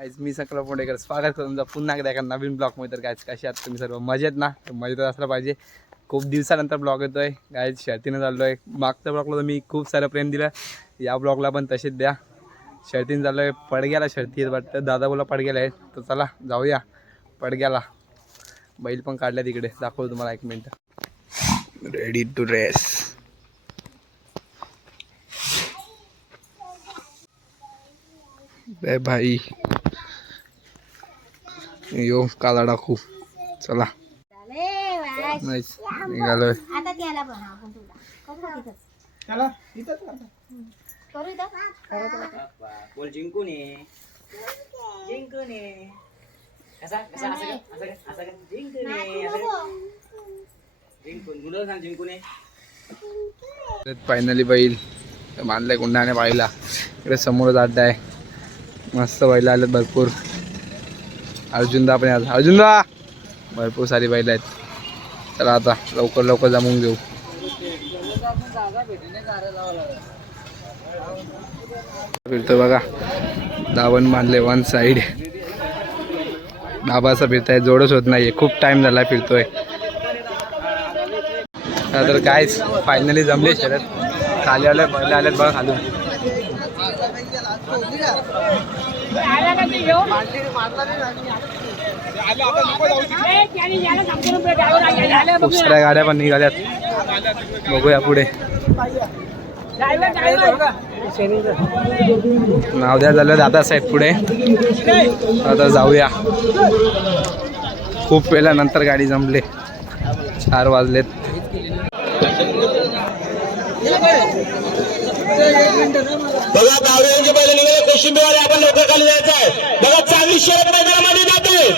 Guys मी संकल्प पोंडेकर स्वागत करून तुमचं पुन्हा एकदा एका नवीन ब्लॉगमध्ये. तर गायज कशी आहात तुम्ही सर्व? मजेत ना? तर मजेत असलं पाहिजे. खूप दिवसानंतर ब्लॉग येतो आहे गायज शर्तीनं चाललो आहे मागच्या ब्लॉगला तर मी खूप सारं प्रेम दिलं. या ब्लॉगला पण तसेच द्या. शर्तीनं चाललो आहे पडग्याला शर्ती आहेत वाटतं. दादा बोला पडग्याला आहे तर चला जाऊया. पडग्याला. बैल पण काढल्या तिकडे. दाखवतो तुम्हाला एक मिनटं. रेडी टू रेस भाई. यो काला डाकू. चला. निघालोय? बोल जिंकून जिंकून फायनली बैल. बांधलाय गुंडाने पाहिला इकडे समोरच अड्डा आहे. मस्त बैल आलेत भरपूर. अर्जुनदा पण आहे अर्जुनदा! भरपूर सारी बैल आहेत. चला आता लवकर लवकर जमवून घेऊ. फिरतो बघा. दावण बांधले वन साईड. दाबाचा फिरताय जोडच होत नाहीये. खूप टाइम झाला फिरतोय. तर कायच फायनली जमले शरद. खाली आले पहिले आलेत बघा खालून. खूप साऱ्या गाड्या पण निघाल्यात. बघूया पुढे. नाव द्या झालं दादासाहेब पुढे. आता जाऊया. खूप वेळानंतर गाडी जमले. चार वाजलेत. बघा बावऱ्यांचे पहिले निघाले कोशिंबीवाले आपण लवकर खाली जायचं आहे. बघा चांगली शर्यत मैदानामध्ये जाते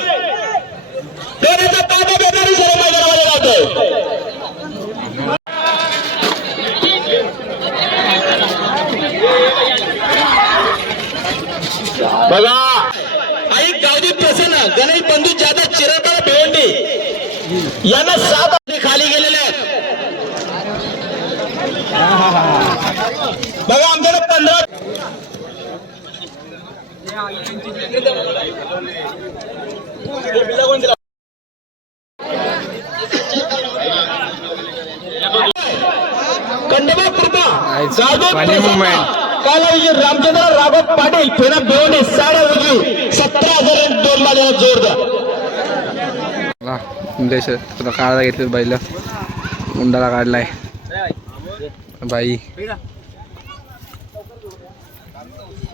दोन्हीचा ताबा देणारी मैदानामध्ये बघा आई गावदी प्रसन्न गणेश बंधू जादा चिरकाळ भिवंडी. यांना सात आधी खाली गेलेले आहेत बघा आमच्याकडे पंधरा खंडोबा कृपा Nice. जाधव Funny प्रसन्न, moment. कालाविजी रामचंद्र राघव पाटील फेना बेवणे साड्या उजवी. सतरा हजार दोन माझ्या जोर द्या. वा, मुंडे शरद तुला काढायला घेतले बैल. मुंडाला काढलाय. बाई.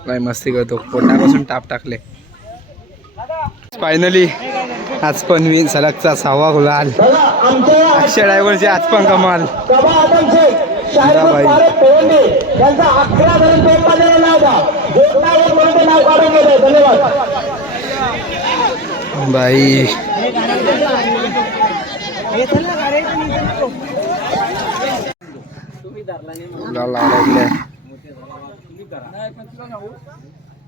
बाई मस्ती करतो. पोटापासून टाप टाकले. फायनली आज पण मी सलगचा सहावा गुलाल. अक्षय ड्रायव्हरची आज पण कमाल. बाई. बाई. गुलाल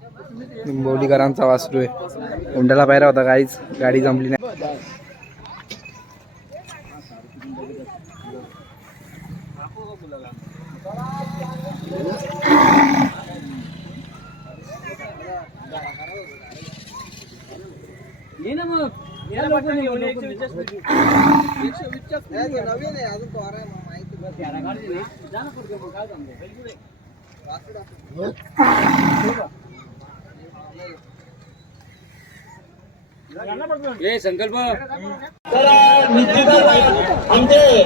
लावलाय. निंबवलीकरांचा वासरू आहे. हुंड्याला पायरा होता काहीच गाडी जमली नाही. संकल्प. आमचे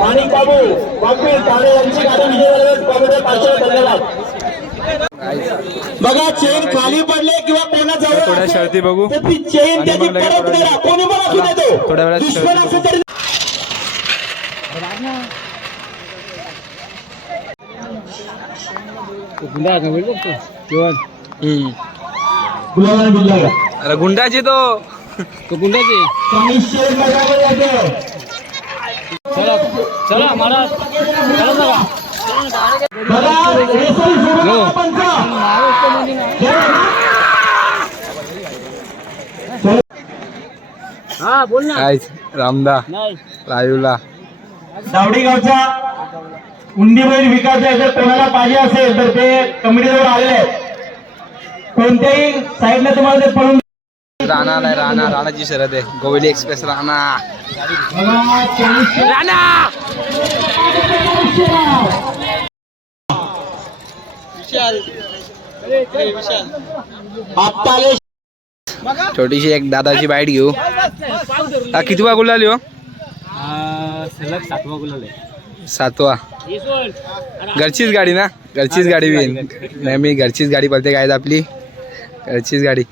माणिक बाबू वाकवी ताळे यांची गाडी विजय बघा चेन खाली पडले किंवा कोणा थोड्या जवळ शर्ती बघू. चेन त्याची परत थोड्या करा कोणी पण असू चला, देतो. थोड्या वेळात दुश्मन असू तरी अरे गुंडाची तो. तो गुंडाचे? चला चला महाराज. चला हा बोल ना. रामदा नाही. लाईव्हला दावडी गावचा उंडी बैल विकायचा जर कोणाला पाहिजे असेल तर ते कमिटीजवळ आलेले आहेत. कोणत्याही साईडला तुम्हाला ते पळून राणा आलाय राणा राणाची शरद आहे. गोवली एक्सप्रेस राणा. राणा! छोटीशी एक दादाची बाईट घेऊ. हा किती वागू आली हो? सलग सातवा गुलाल सातवा. घरचीच गाडी ना? घरचीच गाडी बिन नेहमी घरचीच गाडी पळते काय आपली. घरचीच गाडी.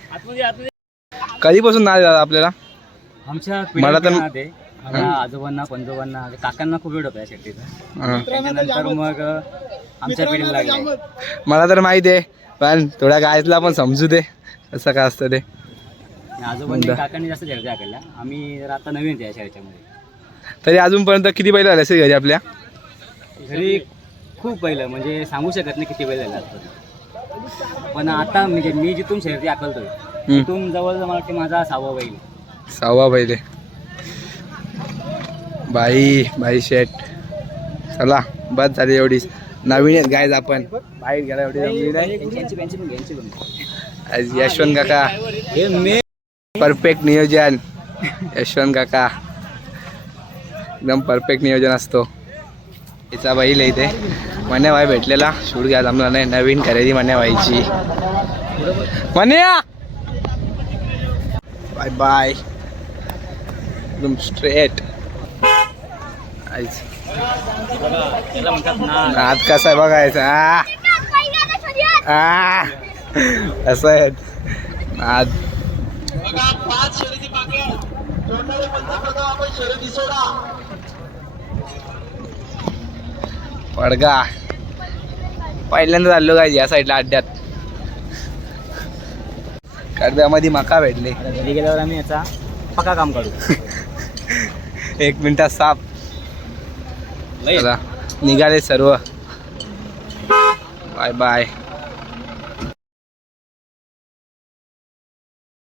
कधीपासून नाद दादा आपल्याला? आमच्या मला तर- पिढीत ते आम्हाला आजोबांना पंजोबांना काकांना खूप वेळ होता या शेतीचा. हा. त्याच्यानंतर मग आमच्या पिढीला लागले. मला तर माहिती आहे पण थोड्या गायतला पण समजू दे कसं काय असतं ते. आजोबांनी? काकांनी जास्त शर्यती केल्या आम्ही जर आता नवीन त्या शर्यतीमध्ये तरी अजूनपर्यंत किती बैल आले असेल घरी आपल्या? घरी खूप पहिलं म्हणजे सांगू शकत नाही किती वेळ झाला आजपर्यंत. पण आता म्हणजे मी जिथून शर्यती आकलतोय हम्म. तिथून जवळ मला वाटते माझा सहावा बैल. सहावा पहिले बाई बाई शेट चला बस झाली एवढीच नवीन आहेत गायज आपण. बाईक घ्यायला एवढी जमली नाही. यांची यांची पण यांची पण आज यशवंत काका. हे मे परफेक्ट नियोजन. यशवंत काका. एकदम परफेक्ट नियोजन असतो. तिचा बैल आहे इथे. मन्या भाई भेटलेला. शूट घ्या जमला नाही. नवीन खरेदी मन्या भाईची मन्या! Bye bye. एकदम स्ट्रेट त्याला नाद कसा आहे बघायचा? असं आहे. नाद बघा पाच शर्यती बाकी आहेत. आपण शर्यती सोडा. पडगा पहिल्यांदा चाललो काय या साईडला अड्ड्यात. कडब्यामध्ये मका भेटले. घरी गेल्यावर आम्ही याचा पक्का काम करू. एक मिनिटात साप. निघाले सर्व. Bye bye